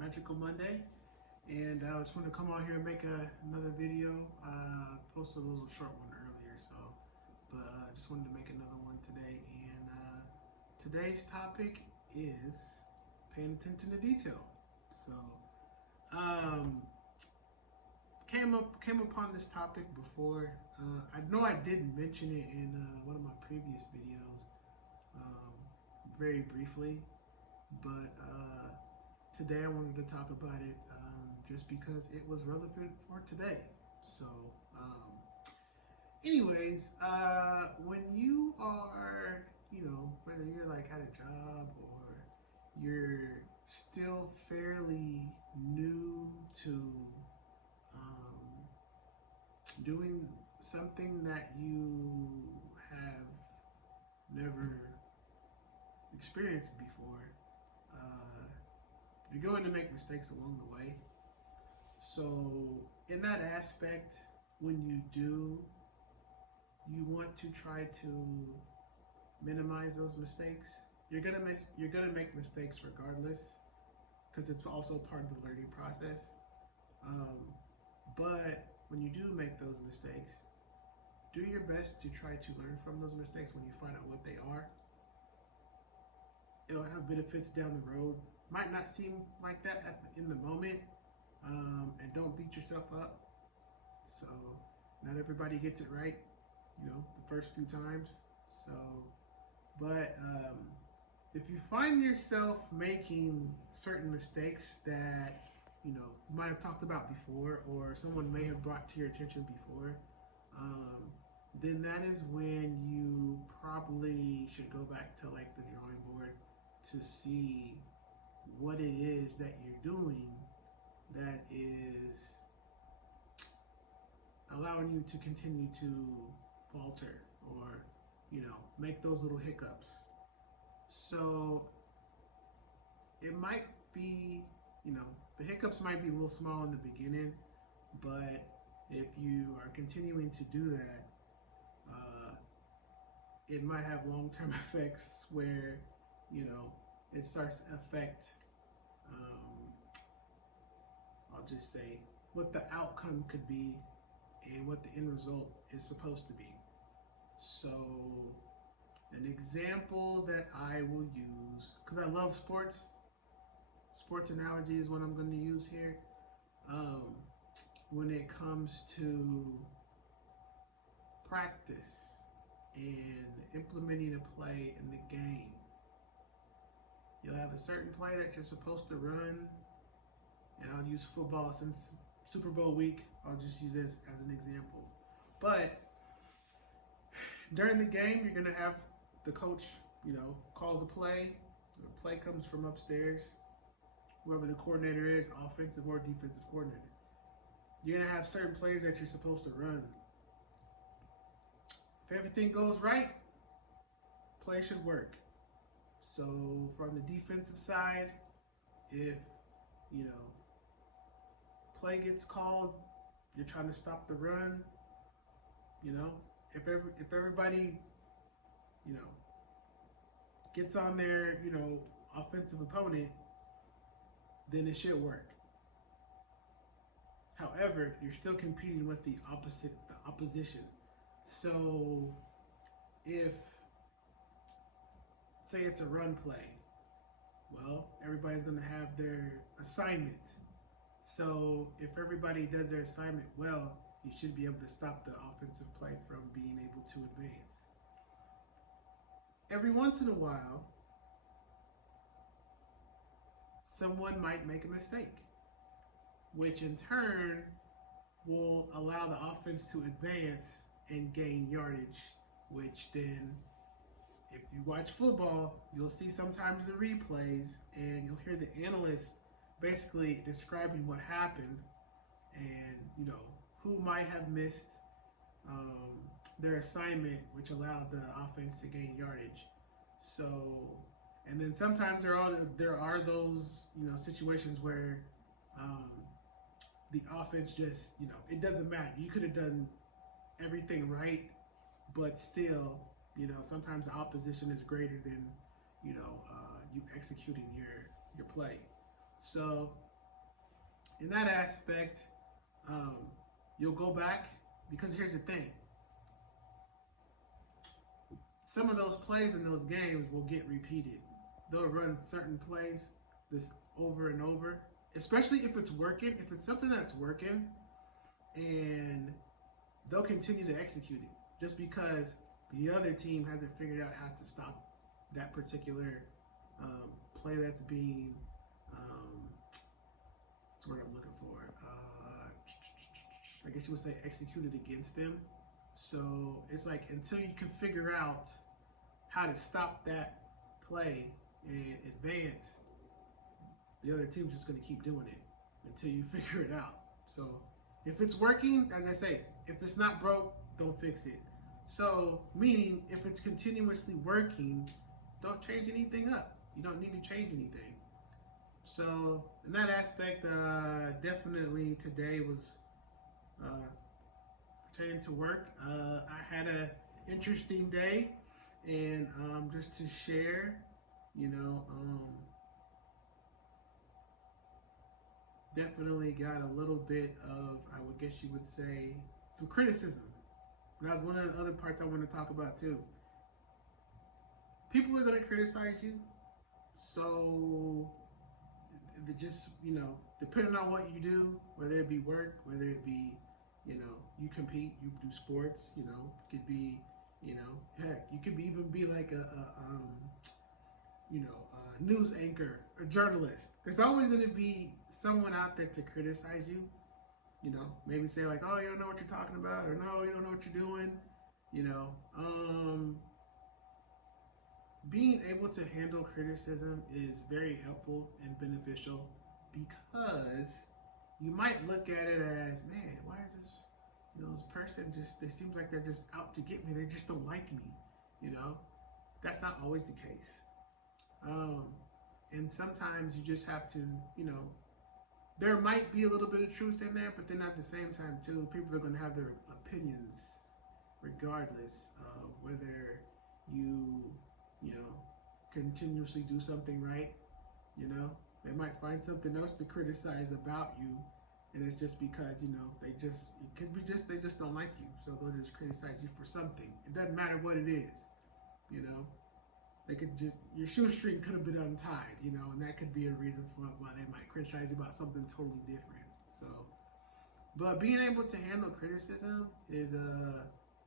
Magical Monday, and I just wanted to come on here and make another video. Posted a little short one earlier, but I just wanted to make another one today. And today's topic is paying attention to detail. So, um, came upon this topic before. I know I did mention it in one of my previous videos, um, very briefly, but today I wanted to talk about it just because it was relevant for today. So, um, anyways, when you are, whether you're like at a job or you're still fairly new to doing something that you have never experienced before, you're going to make mistakes along the way. So, in that aspect, when you do, you want to try to minimize those mistakes. You're gonna make mistakes regardless, because it's also part of the learning process. But when you do make those mistakes, do your best to try to learn from those mistakes when you find out what they are. It'll have benefits down the road. Might not seem like that in the moment, and don't beat yourself up. So, not everybody gets it right, the first few times. So, but if you find yourself making certain mistakes that you might have talked about before, or someone may have brought to your attention before, then that is when you probably should go back to like the drawing board to see what it is that you're doing that is allowing you to continue to falter or make those little hiccups. So it might be, the hiccups might be a little small in the beginning, but if you are continuing to do that, it might have long-term effects where, it starts to affect, I'll just say, what the outcome could be and what the end result is supposed to be. So, an example that I will use, because I love sports analogy is what I'm going to use here. When it comes to practice and implementing a play in the game, you'll have a certain play that you're supposed to run, and I'll use football since Super Bowl week. I'll just use this as an example. But during the game, you're going to have the coach, calls a play. The play comes from upstairs, whoever the coordinator is, offensive or defensive coordinator. You're going to have certain plays that you're supposed to run. If everything goes right, play should work. So from the defensive side, if, play gets called, you're trying to stop the run, if everybody, gets on their, offensive opponent, then it should work. However, you're still competing with the opposition. So if, say it's a run play, well, everybody's going to have their assignment. So if everybody does their assignment well, you should be able to stop the offensive play from being able to advance. Every once in a while, someone might make a mistake, which in turn will allow the offense to advance and gain yardage, which then, if you watch football, you'll see sometimes the replays and you'll hear the analyst basically describing what happened and, who might have missed their assignment, which allowed the offense to gain yardage. So, and then sometimes there are those, situations where the offense just, it doesn't matter. You could have done everything right, but still, sometimes the opposition is greater than, you executing your play. So in that aspect, um, you'll go back because here's the thing: some of those plays in those games will get repeated. They'll run certain plays this over and over, especially if it's working. If it's something that's working, and they'll continue to execute it just because the other team hasn't figured out how to stop that particular play that's being what's the word I'm looking for? I guess you would say executed against them. So it's like until you can figure out how to stop that play and advance, the other team's just going to keep doing it until you figure it out. So if it's working, as I say, if it's not broke, don't fix it. So meaning if it's continuously working, don't change anything up. You don't need to change anything. So in that aspect, definitely today was pertaining to work. I had an interesting day, and just to share, definitely got a little bit of, I would guess you would say, some criticism. And that's one of the other parts I want to talk about too. People are going to criticize you, so just, depending on what you do, whether it be work, whether it be, you compete, you do sports, it could be, heck, you could even be like a news anchor, a journalist. There's always going to be someone out there to criticize you, maybe say like, oh, you don't know what you're talking about, or no, you don't know what you're doing, being able to handle criticism is very helpful and beneficial because you might look at it as, man, why is this, this person just, it seems like they're just out to get me. They just don't like me, That's not always the case. And sometimes you just have to, there might be a little bit of truth in there, but then at the same time too, people are going to have their opinions regardless of whether you continuously do something right. They might find something else to criticize about you, and it's just because they just don't like you, so they'll just criticize you for something. It doesn't matter what it is. They could just, your shoestring could have been untied, and that could be a reason for why they might criticize you about something totally different. So, but being able to handle criticism is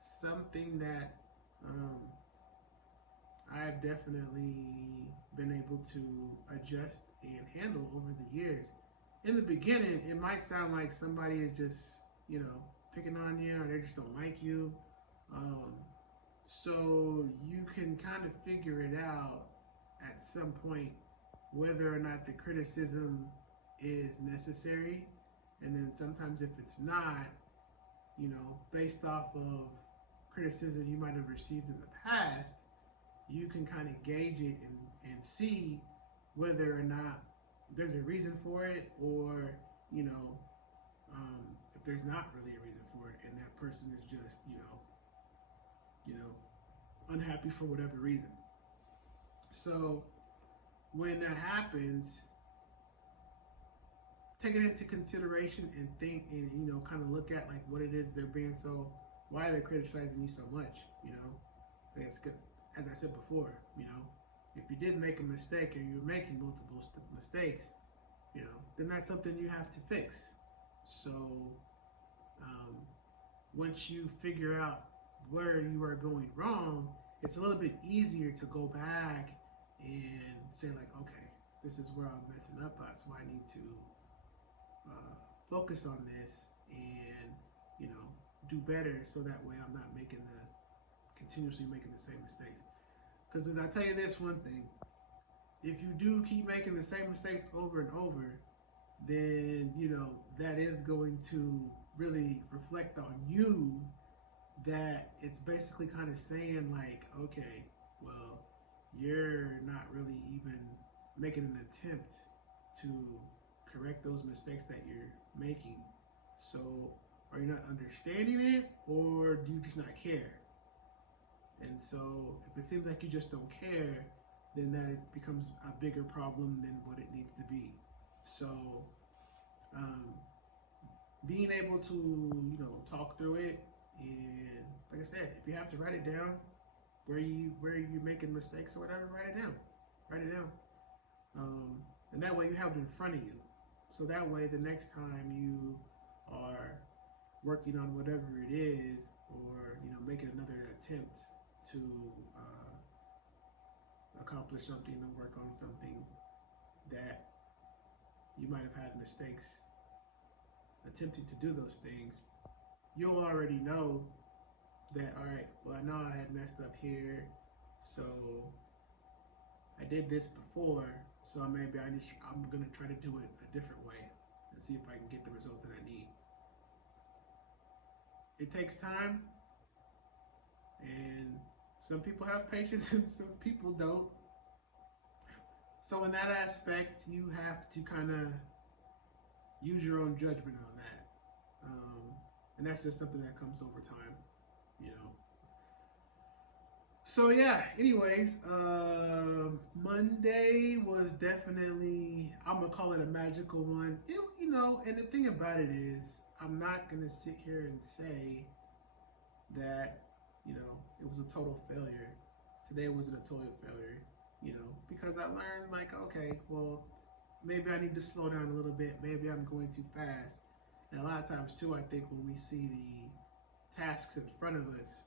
something that I've definitely been able to adjust and handle over the years. In the beginning, it might sound like somebody is just, picking on you, or they just don't like you. So you can kind of figure it out at some point whether or not the criticism is necessary. And then sometimes if it's not, based off of criticism you might have received in the past, you can kind of gauge it and see whether or not there's a reason for it, or, if there's not really a reason for it and that person is just, unhappy for whatever reason. So when that happens, take it into consideration and think and, kind of look at like what it is they're being so, why they're criticizing you so much, It's good. As I said before, if you did make a mistake or you're making multiple mistakes, then that's something you have to fix. So once you figure out where you are going wrong, it's a little bit easier to go back and say like, okay, this is where I'm messing up at, so I need to focus on this and, do better, so that way I'm not continuously making the same mistakes. Because I'll tell you this one thing, if you do keep making the same mistakes over and over, then, that is going to really reflect on you, that it's basically kind of saying like, okay, well, you're not really even making an attempt to correct those mistakes that you're making. So are you not understanding it, or do you just not care? And so if it seems like you just don't care, then that it becomes a bigger problem than what it needs to be. So um, being able to, you know, talk through it, and like I said, if you have to write it down where you're making mistakes or whatever, write it down, and that way you have it in front of you. So that way, the next time you are working on whatever it is, or you know, making another attempt to accomplish something and work on something that you might have had mistakes attempting to do those things, you'll already know that, all right, well, I know I had messed up here, so I did this before, so maybe I'm going to try to do it a different way and see if I can get the result that I need. It takes time, and some people have patience and some people don't. So in that aspect, you have to kind of use your own judgment on that. And that's just something that comes over time, you know. So yeah, anyways, Monday was definitely, I'm gonna call it a magical one. You know, and the thing about it is, I'm not gonna sit here and say that, you know, it was a total failure. Today wasn't a total failure, you know, because I learned, like, okay, well, maybe I need to slow down a little bit. Maybe I'm going too fast. And a lot of times too, I think when we see the tasks in front of us,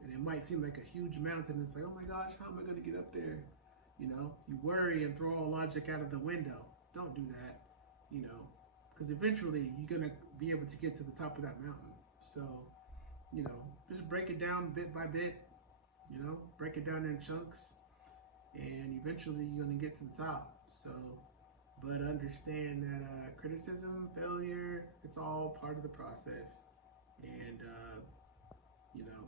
and it might seem like a huge mountain, it's like, oh my gosh, how am I going to get up there? You know, you worry and throw all logic out of the window. Don't do that, you know, because eventually you're going to be able to get to the top of that mountain. So, you know, just break it down bit by bit, you know, break it down in chunks, and eventually you're going to get to the top. So, but understand that criticism, failure, it's all part of the process. And, you know,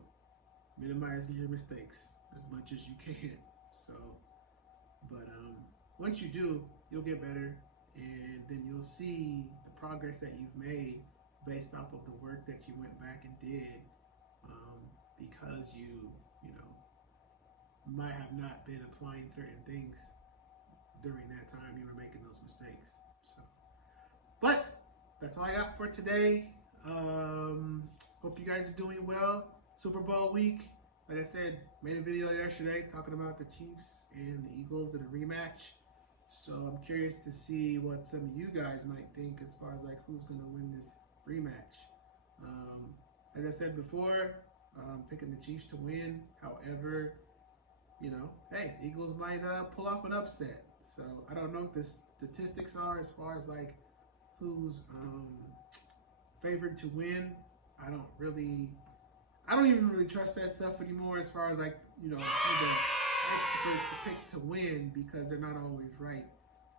minimize your mistakes as much as you can. So, but once you do, you'll get better, and then you'll see the progress that you've made based off of the work that you went back and did, because you know, might have not been applying certain things during that time you were making those mistakes. So, but that's all I got for today. Hope you guys are doing well. Super Bowl week, like I said, made a video yesterday talking about the Chiefs and the Eagles in a rematch. So I'm curious to see what some of you guys might think as far as like who's going to win this rematch. As I said before, picking the Chiefs to win. However, you know, hey, Eagles might pull off an upset. So I don't know what the statistics are as far as like who's favored to win. I don't even really trust that stuff anymore as far as like, you know, who the experts pick to win, because they're not always right.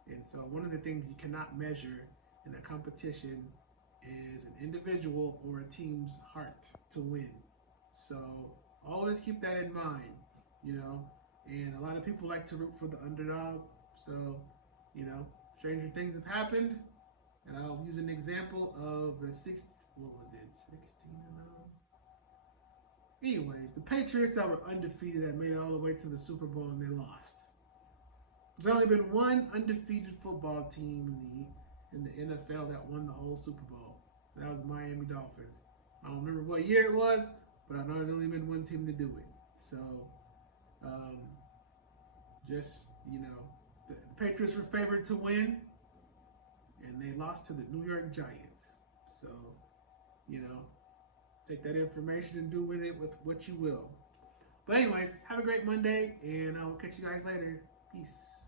And so one of the things you cannot measure in a competition is an individual or a team's heart to win. So always keep that in mind, you know. And a lot of people like to root for the underdog. So, you know, stranger things have happened. And I'll use an example of the 16 Anyways, the Patriots that were undefeated that made it all the way to the Super Bowl and they lost. There's only been one undefeated football team in the NFL that won the whole Super Bowl. And that was the Miami Dolphins. I don't remember what year it was, but I know there's only been one team to do it. So, just, you know, the Patriots were favored to win, and they lost to the New York Giants. So, you know, take that information and do with it with what you will. But anyways, have a great Monday, and I will catch you guys later. Peace.